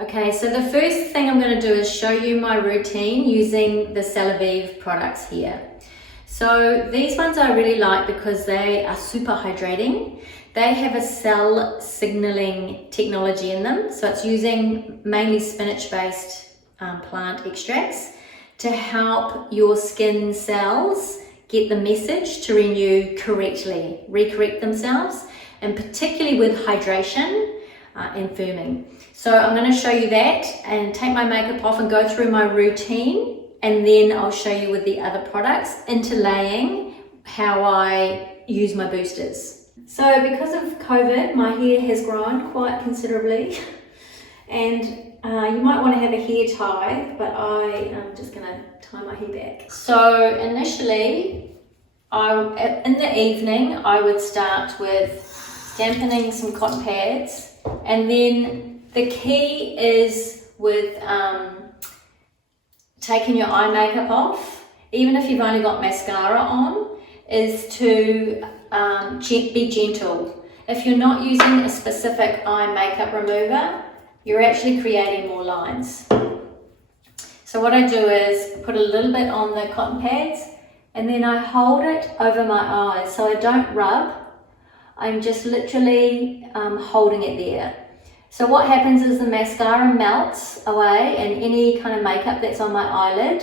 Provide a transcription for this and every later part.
Okay, so the first thing I'm going to do is show you my routine using the Salivive products here. So these ones I really like because they are super hydrating. They have a cell signaling technology in them. So it's using mainly spinach-based plant extracts to help your skin cells get the message to renew correctly, recorrect themselves, and particularly with hydration and firming. So I'm going to show you that and take my makeup off and go through my routine, and then I'll show you with the other products, interlaying how I use my boosters. So because of COVID, my hair has grown quite considerably and you might want to have a hair tie, but I am just going to tie my hair back. So initially, in the evening, I would start with dampening some cotton pads, and then the key is with taking your eye makeup off, even if you've only got mascara on, is to be gentle. If you're not using a specific eye makeup remover, you're actually creating more lines. So what I do is put a little bit on the cotton pads, and then I hold it over my eyes, so I don't rub. I'm just literally holding it there. So what happens is the mascara melts away and any kind of makeup that's on my eyelid.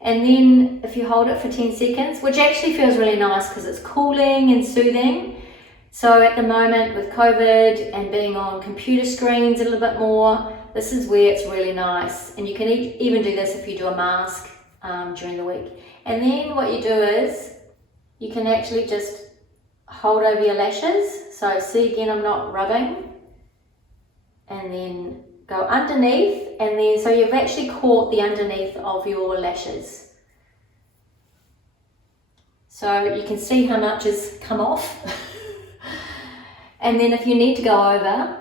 And then if you hold it for 10 seconds, which actually feels really nice because it's cooling and soothing. So at the moment with COVID and being on computer screens a little bit more, this is where it's really nice. And you can even do this if you do a mask during the week. And then what you do is you can actually just hold over your lashes. So see, again, I'm not rubbing. And then go underneath, and then so you've actually caught the underneath of your lashes. So you can see how much has come off. And then if you need to go over,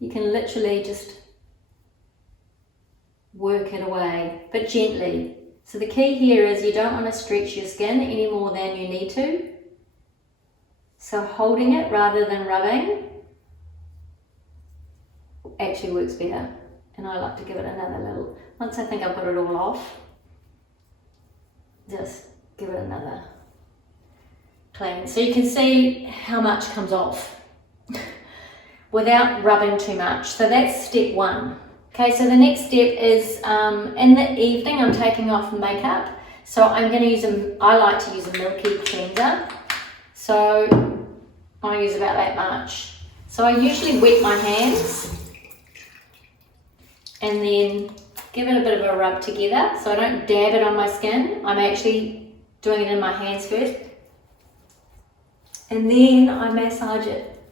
you can literally just work it away, but gently. So the key here is you don't want to stretch your skin any more than you need to. So holding it rather than rubbing actually works better, and I like to give it another little, once I think I've got it all off, just give it another clean. So you can see how much comes off without rubbing too much. So that's step one. Okay, so the next step is in the evening I'm taking off makeup, so I'm going to use I like to use a milky cleanser, so I use about that much. So I usually wet my hands and then give it a bit of a rub together, so I don't dab it on my skin. I'm actually doing it in my hands first, and then I massage it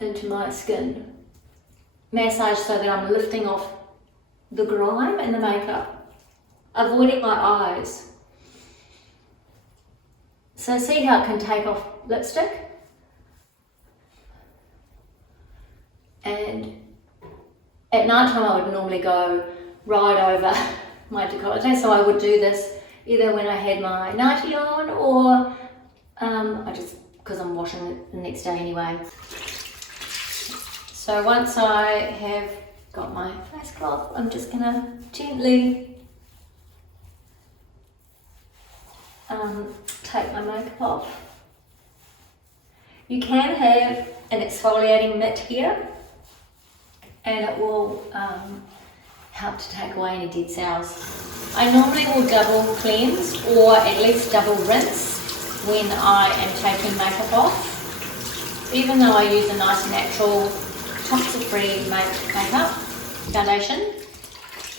into my skin. Massage so that I'm lifting off the grime and the makeup, avoiding my eyes. So see how it can take off lipstick? And at night time I would normally go right over my decollete, so I would do this either when I had my nightie on, or because I'm washing it the next day anyway. So once I have got my face cloth, I'm just gonna gently take my makeup off. You can have an exfoliating mitt here, and it will help to take away any dead cells. I normally will double cleanse or at least double rinse when I am taking makeup off. Even though I use a nice natural toxin-free makeup foundation,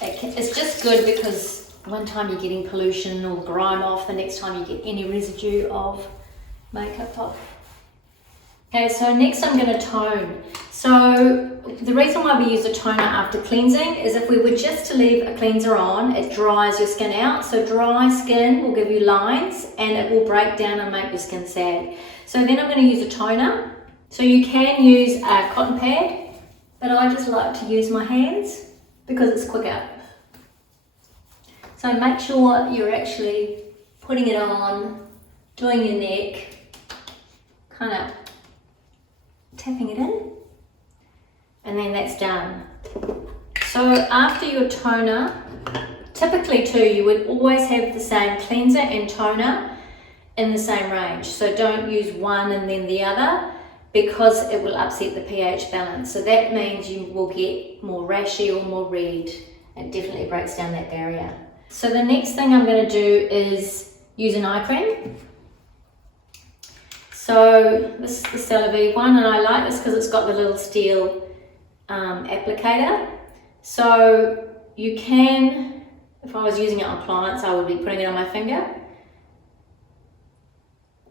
it's just good because one time you're getting pollution or grime off, the next time you get any residue of makeup off. Okay, so next I'm going to tone. So the reason why we use a toner after cleansing is if we were just to leave a cleanser on, it dries your skin out. So dry skin will give you lines and it will break down and make your skin sag. So then I'm going to use a toner. So you can use a cotton pad, but I just like to use my hands because it's quicker. So make sure you're actually putting it on, doing your neck, kind of tapping it in. and then that's done. So after your toner, typically too, you would always have the same cleanser and toner in the same range. So don't use one and then the other, because it will upset the pH balance. So that means you will get more rashy or more red. It definitely breaks down that barrier. So the next thing I'm going to do is use an eye cream. So this is the Serum one, and I like this because it's got the little steel applicator. So you can, if I was using it on clients, I would be putting it on my finger.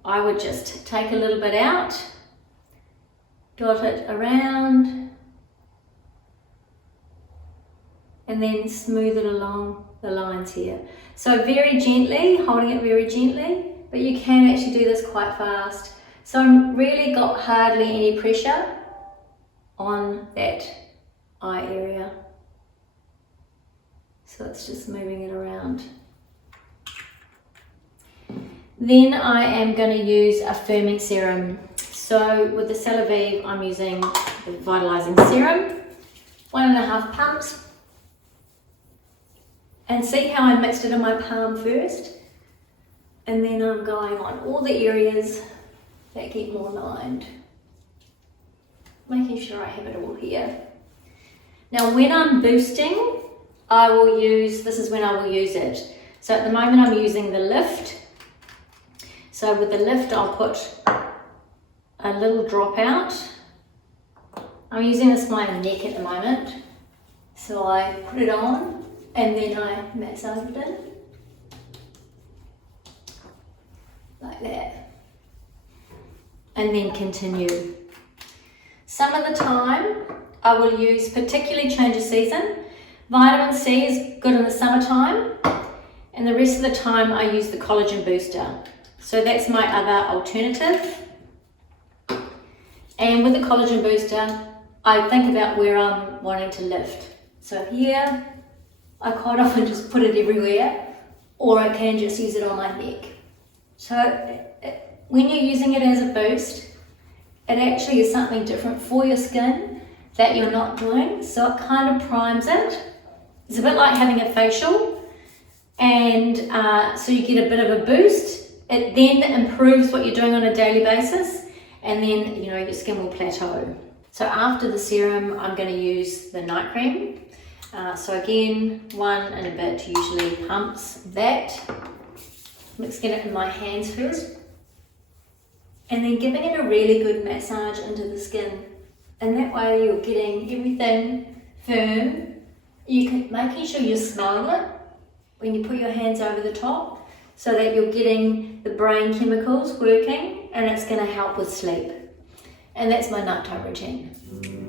I would just take a little bit out, dot it around, and then smooth it along the lines here. So very gently, holding it very gently, but you can actually do this quite fast. So I've really got hardly any pressure on that eye area. So it's just moving it around. Then I am going to use a firming serum. So with the Serum, I'm using the vitalizing serum, 1.5 pumps. And see how I mixed it in my palm first? And then I'm going on all the areas that get more lined. Making sure I have it all here. Now when I'm boosting, I will use, this is when I will use it. So at the moment I'm using the lift. So with the lift I'll put a little drop out. I'm using this for my neck at the moment. So I put it on and then I massage it in. Like that. And then continue. Some of the time I will use, particularly change of season, vitamin C is good in the summertime, and the rest of the time I use the collagen booster. So that's my other alternative. And with the collagen booster, I think about where I'm wanting to lift. So here, I quite often just put it everywhere, or I can just use it on my neck. So when you're using it as a boost, it actually is something different for your skin that you're not doing. So it kind of primes it. It's a bit like having a facial, and so you get a bit of a boost. It then improves what you're doing on a daily basis, and then your skin will plateau. So after the serum, I'm going to use the night cream. So again, 1 and a bit usually pumps that. Mixing it in my hands first, and then giving it a really good massage into the skin. And that way you're getting everything firm. You can making sure you're smelling it when you put your hands over the top, so that you're getting the brain chemicals working, and it's going to help with sleep. And that's my nighttime routine.